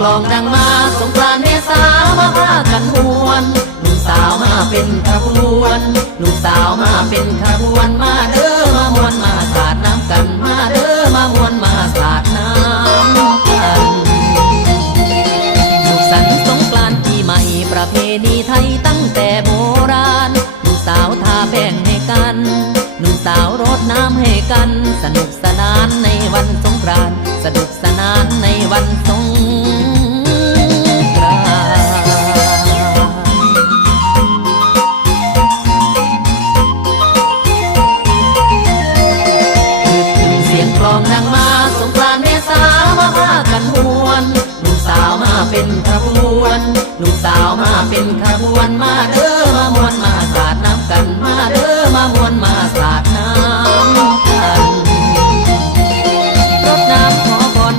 กลองดังมาสงกรานเมษามาพากันหวนหนุ่มสาวมาเป็นขบวนหนุ่มสาวมาเป็นขบวนมาเด้อมามวนมาสาดน้ำกันมาเด้อมามวนมาสาดน้ำกันสุขสันสงกรานปีใหม่ประเพณีไทยตั้งแต่โบราณหนุ่มสาวทาแป้งให้กันหนุ่มสาวรดน้ำให้กัน สนุกสนานในวันสงกรานต์สนุกสนานในวันสง เป็นขบวนลูกสาวมาเป็นขบวนมาเด้อมามวนมา